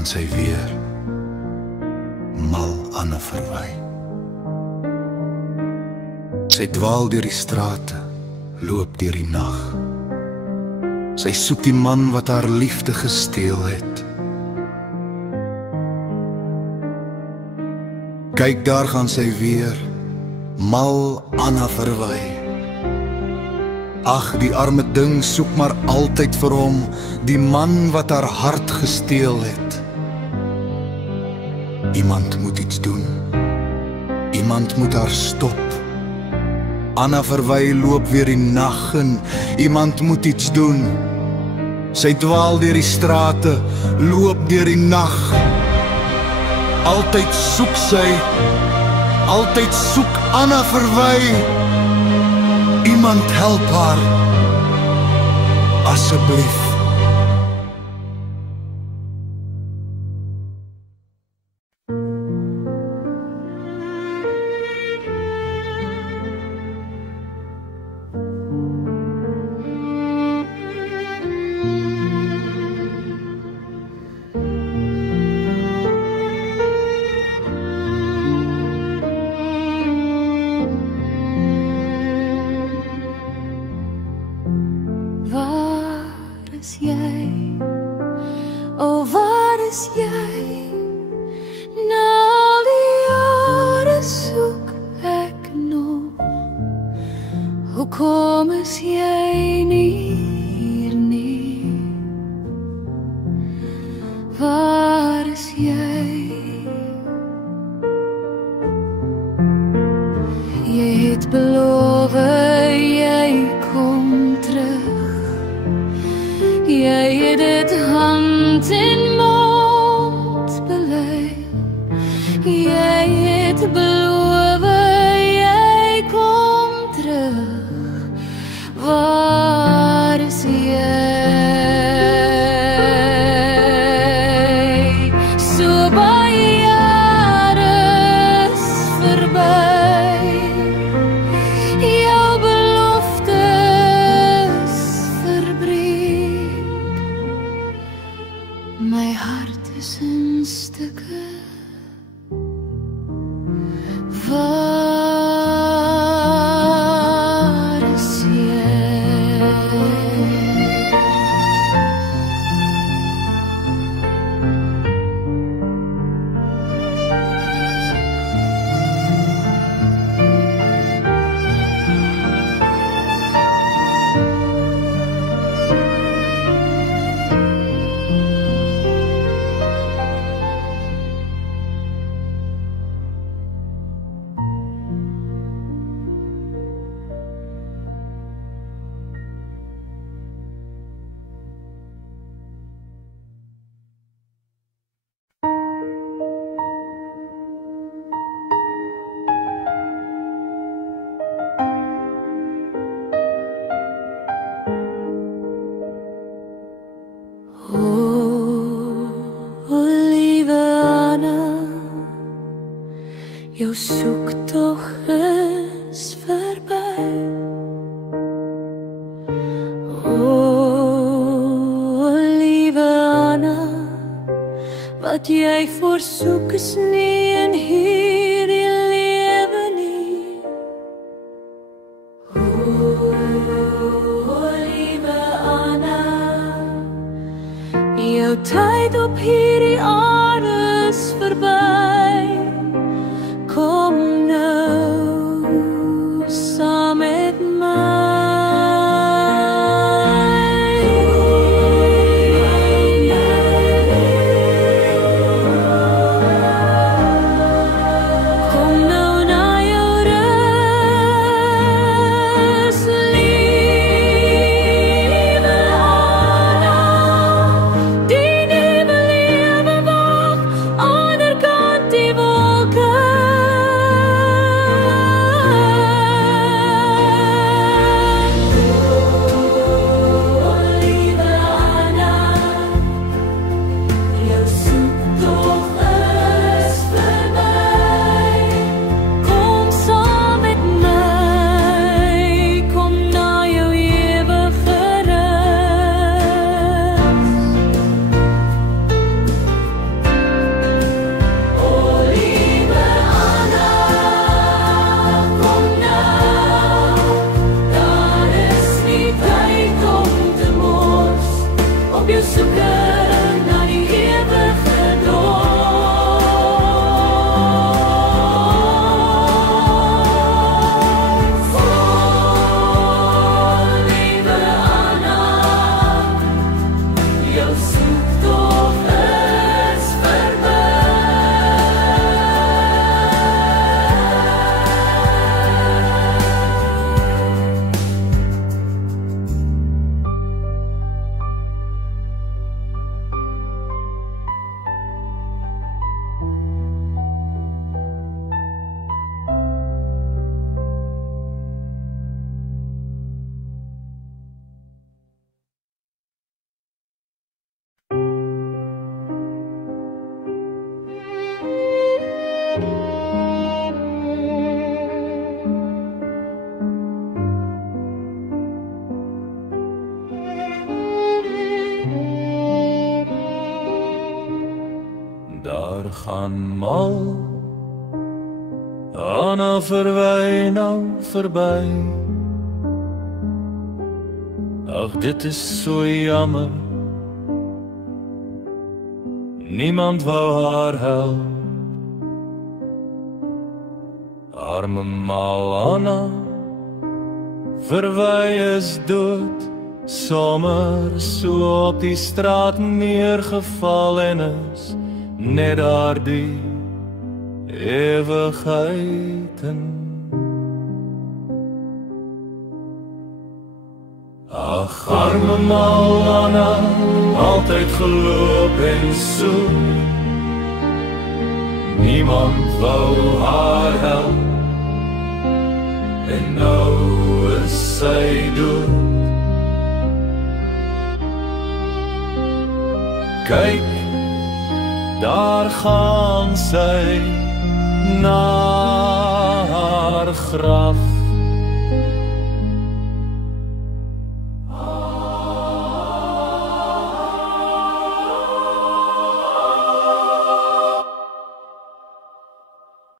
gaan sy weer mal Anna verwy. Sy dwaal deur die strate, loop deur die nag. Sy soek die man wat haar liefde gesteel het. Kyk, daar gaan sy weer, mal Anna verwy. Ag, die arme ding soek maar altyd vir hom, die man wat haar hart gesteel het. Iemand moet iets doen. Iemand moet haar stop. Anna verwy loop weer die nag in. Iemand moet iets doen. Sy dwaal deur die strate, loop deur die nag. Altyd soek sy, altyd soek Anna verwy. Iemand help haar, asseblief. Hoekom is jy nie hier nie? Waar is jy? Jy het beloof jy kom terug. Jy het dit hand in mond belê. Jy het beloof jy kom terug. Waar is jy? So baie jare is verby. Jou beloftes verbreek. My hart is in stukke. Waar is jy? Jou soektog is verby. Liewe Anna, wat jy voorsoek is nie in hierdie lewe nie. Liewe Anna, jou tyd op hierdie aarde is verby. Kom nou saam met Kom nou na jou rus, liewe Anna. Die nuwe lewe wag, ander kant die wolk. haar gaan mal. Anna verwy nou verby. Ag, dit is so jammer. Niemand wou haar help. Arme mal Anna verwy is dood. Sommer so op die straat neergeval en is net daar die ewigheid in. Ach, arme mal Anna, altyd geloop en soek. Niemand wou haar help. En nou is sy dood. Kyk, daar gaan sy na haar graf.